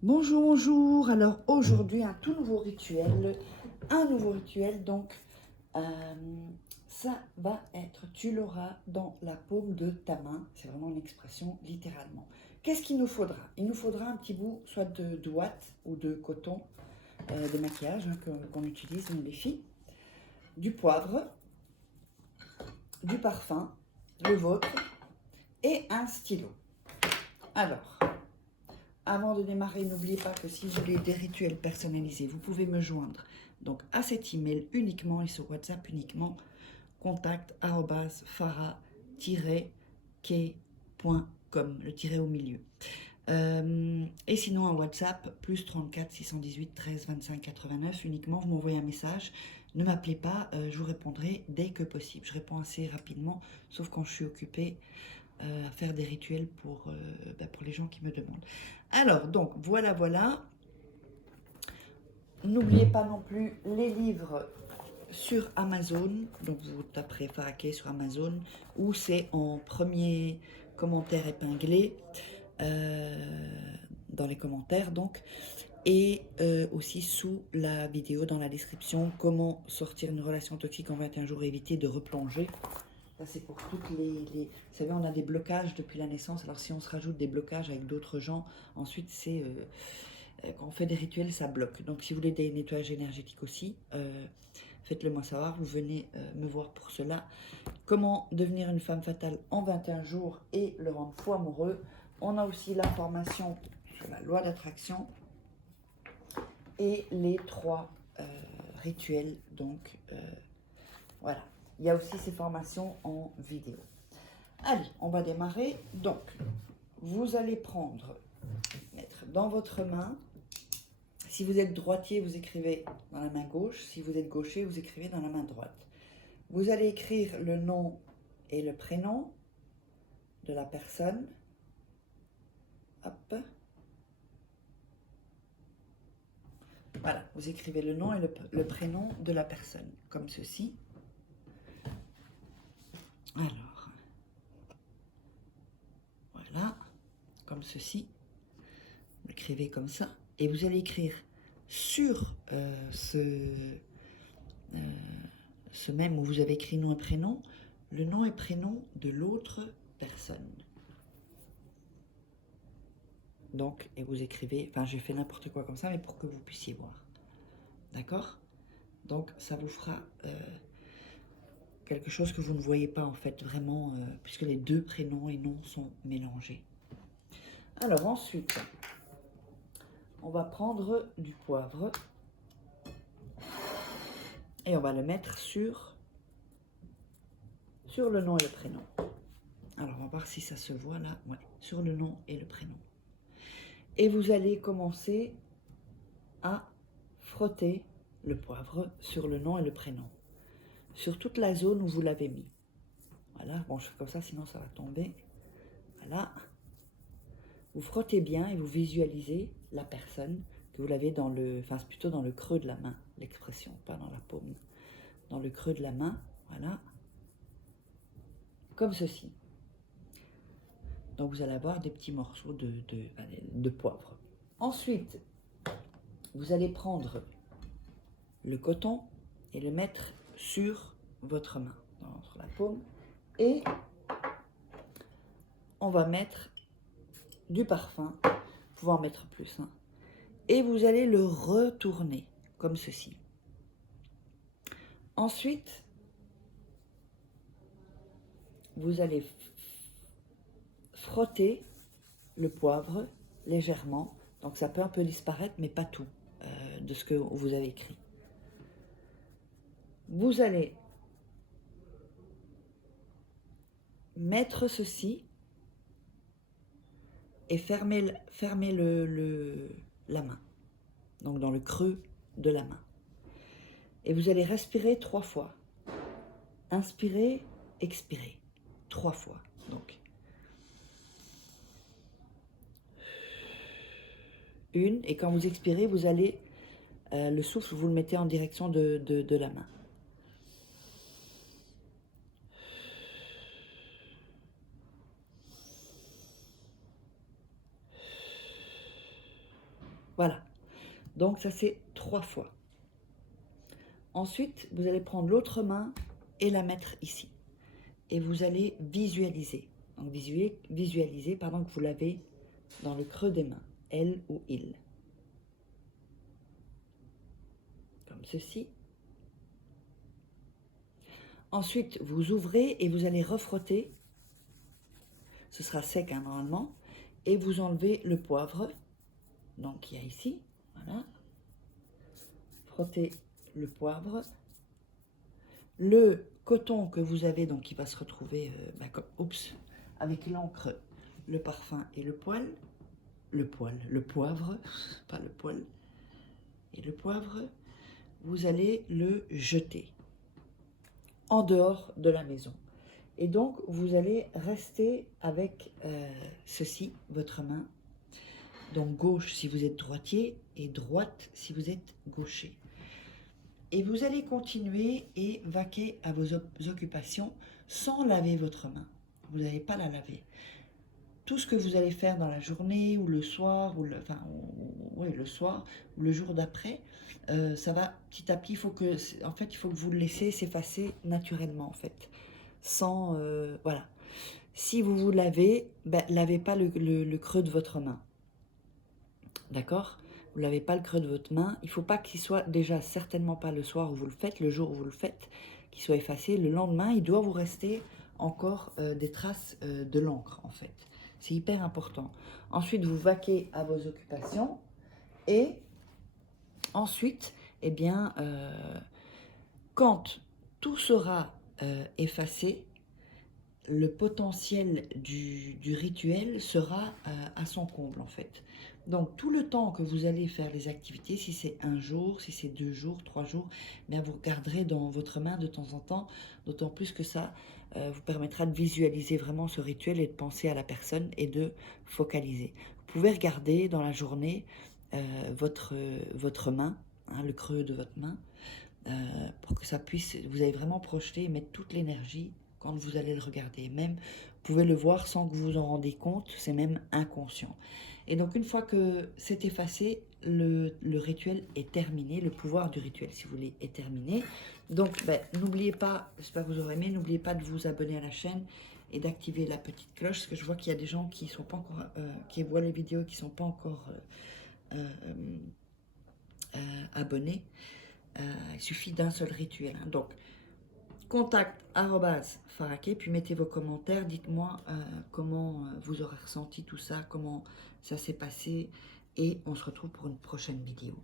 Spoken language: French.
Bonjour, bonjour. Alors aujourd'hui, un tout nouveau rituel. Donc euh, ça va être, tu l'auras dans la paume de ta main. C'est vraiment une expression littéralement. Qu'est-ce qu'il nous faudra? Il nous faudra un petit bout, soit de ouate ou de coton de maquillage qu'on utilise, nous les filles, du poivre, du parfum, le vôtre, et un stylo. Alors, avant de démarrer, n'oubliez pas que si vous voulez des rituels personnalisés, vous pouvez me joindre donc à cet email uniquement et sur WhatsApp uniquement, contact@farah-k.com, le tiret au milieu. Et sinon un WhatsApp plus 34 618 13 25 89 uniquement, vous m'envoyez un message. Ne m'appelez pas, je vous répondrai dès que possible. Je réponds assez rapidement, sauf quand je suis occupée à faire des rituels pour les gens qui me demandent. Alors, donc, voilà. N'oubliez pas non plus les livres sur Amazon. Donc, vous taperez Faraké sur Amazon, ou c'est en premier commentaire épinglé dans les commentaires, donc. Et aussi sous la vidéo, dans la description, comment sortir une relation toxique en 21 jours et éviter de replonger. Ça, c'est pour toutes les... Vous savez, on a des blocages depuis la naissance. Alors, si on se rajoute des blocages avec d'autres gens, ensuite, c'est... quand on fait des rituels, ça bloque. Donc, si vous voulez des nettoyages énergétiques aussi, faites-le moi savoir. Vous venez me voir pour cela. Comment devenir une femme fatale en 21 jours et le rendre fou amoureux. On a aussi la formation sur la loi d'attraction et les 3 rituels. Donc, voilà. Il y a aussi ces formations en vidéo. Allez, on va démarrer. Donc, vous allez mettre dans votre main. Si vous êtes droitier, vous écrivez dans la main gauche. Si vous êtes gaucher, vous écrivez dans la main droite. Vous allez écrire le nom et le prénom de la personne. Hop. Voilà, vous écrivez le nom et le prénom de la personne, comme ceci. Alors, voilà, comme ceci. Vous l'écrivez comme ça. Et vous allez écrire sur ce même où vous avez écrit nom et prénom, le nom et prénom de l'autre personne. Donc, et vous écrivez, enfin j'ai fait n'importe quoi comme ça, mais pour que vous puissiez voir. D'accord? Donc, ça vous fera quelque chose que vous ne voyez pas en fait vraiment, puisque les 2 prénoms et noms sont mélangés. Alors ensuite, on va prendre du poivre et on va le mettre sur le nom et le prénom. Alors, on va voir si ça se voit là. Ouais, sur le nom et le prénom. Et vous allez commencer à frotter le poivre sur le nom et le prénom. Sur toute la zone où vous l'avez mis. Voilà, bon, je fais comme ça, sinon ça va tomber. Voilà. Vous frottez bien et vous visualisez la personne que vous l'avez dans le... Enfin, c'est plutôt dans le creux de la main, l'expression, pas dans la paume. Dans le creux de la main, voilà. Comme ceci. Donc, vous allez avoir des petits morceaux de poivre. Ensuite, vous allez prendre le coton et le mettre sur votre main, sur la paume. Et on va mettre du parfum, vous pouvez en mettre plus. Hein, et vous allez le retourner, comme ceci. Ensuite, vous allez frotter le poivre légèrement. Donc ça peut un peu disparaître, mais pas tout de ce que vous avez écrit. Vous allez mettre ceci et fermer la main. Donc dans le creux de la main. Et vous allez respirer 3 fois. Inspirez, expirez. 3 fois. Donc, 1. Et quand vous expirez, vous allez... le souffle, vous le mettez en direction de la main. Voilà. Donc ça c'est 3 fois. Ensuite, vous allez prendre l'autre main et la mettre ici. Et vous allez visualiser. Donc visualiser pardon, que vous l'avez dans le creux des mains. Elle ou il. Comme ceci. Ensuite, vous ouvrez et vous allez refrotter. Ce sera sec hein, normalement. Et vous enlevez le poivre. Donc il y a ici. Voilà. Frottez le poivre. Le coton que vous avez, donc qui va se retrouver comme, avec l'encre, le parfum et le poivre, pas le poil, et le poivre, vous allez le jeter en dehors de la maison. Et donc, vous allez rester avec ceci, votre main, donc gauche si vous êtes droitier et droite si vous êtes gaucher. Et vous allez continuer et vaquer à vos occupations sans laver votre main. Vous n'allez pas la laver. Tout ce que vous allez faire dans la journée ou le soir, ou le soir ou le jour d'après, ça va petit à petit. Il faut que vous le laissez s'effacer naturellement en fait, sans voilà. Si vous vous lavez, lavez pas le creux de votre main, d'accord? Vous lavez pas le creux de votre main. Il ne faut pas qu'il soit déjà certainement pas le soir où vous le faites, le jour où vous le faites, qu'il soit effacé. Le lendemain, il doit vous rester encore des traces de l'encre en fait. C'est hyper important. Ensuite, vous vaquez à vos occupations et ensuite, eh bien, quand tout sera effacé, le potentiel du rituel sera à son comble en fait. Donc tout le temps que vous allez faire les activités, si c'est 1 jour, si c'est 2 jours, 3 jours, bien vous regarderez dans votre main de temps en temps, d'autant plus que ça vous permettra de visualiser vraiment ce rituel et de penser à la personne et de focaliser. Vous pouvez regarder dans la journée votre main, hein, le creux de votre main, pour que ça puisse, vous allez vraiment projeter et mettre toute l'énergie quand vous allez le regarder. Même, vous pouvez le voir sans que vous vous en rendez compte, c'est même inconscient. Et donc, une fois que c'est effacé, le rituel est terminé, le pouvoir du rituel, si vous voulez, est terminé. Donc, n'oubliez pas, j'espère que vous aurez aimé, n'oubliez pas de vous abonner à la chaîne et d'activer la petite cloche, parce que je vois qu'il y a des gens qui sont pas encore, qui voient les vidéos, qui ne sont pas encore abonnés. Il suffit d'un seul rituel. Hein. Donc, contact@faraké, puis mettez vos commentaires, dites-moi comment vous aurez ressenti tout ça, comment ça s'est passé, et on se retrouve pour une prochaine vidéo.